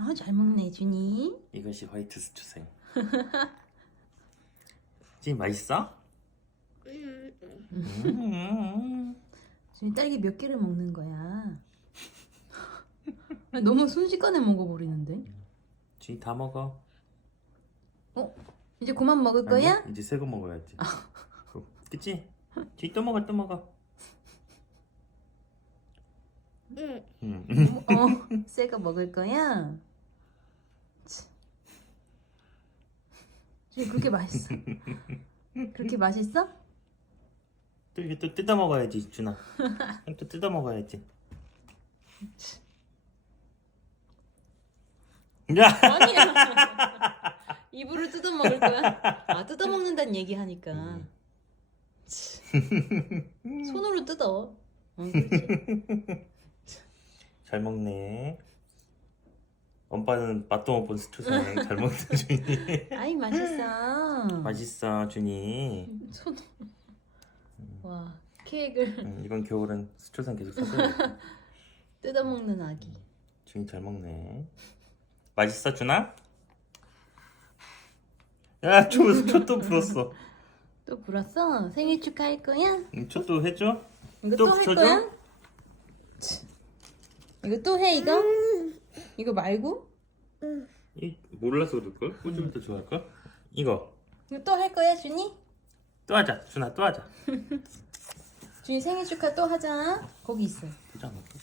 아, 잘 먹네, 준이. 이것이 화이트 스튜생. 지금 맛있어? 음. 준이 딸기 몇 개를 먹는 거야? 너무 순식간에 먹어버리는데. 지금 다 먹어. 어? 이제 그만 먹을 거야? 아니, 이제 새 거 먹어야지. 그치? 지금 또 먹어 또 먹어. 응. 음. 어, 새거 먹을 거야? 치. 준이 그렇게 맛있어? 그렇게 맛있어? 또 이게 또 뜯어 먹어야지 준아. 또 뜯어 먹어야지. 야. 아니야. 이불을 뜯어 먹을 거야. 아 뜯어 먹는다는 얘기 하니까 음. 치. 손으로 뜯어. 응, 그렇지. 잘 먹네. 엄빠는 맛도 못 본 스튜생 잘 먹는 준이. 아이 맛있어. 맛있어 준이. 손. 와 케이크를 음, 이번 겨울은 스튜생 계속 사줘야 뜯어 먹는 아기. 준이 잘 먹네. 맛있어 준아? 야, 초, 초또 불었어. 또 불었어? 생일 축하할 거야? 음, 초또 해줘? 이거 또또할 붙여줘? 거야? 치. 이거 또 해 이거? 이거 말고? 이 몰라서 그럴걸? 꾸준히 더 좋아할걸? 이거 이거 또 할 거야 준이? 또 하자. 준아 또 하자. 준이 생일 축하 또 하자. 거기 있어. 보자 놓고.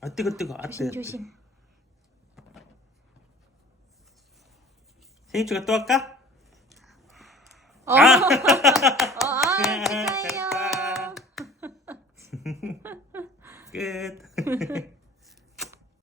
아 뜨거 뜨거. 아 조심 뜨거. 조심. 생일 축하 또 할까? 어, 어, 아, 축하해요. 끝.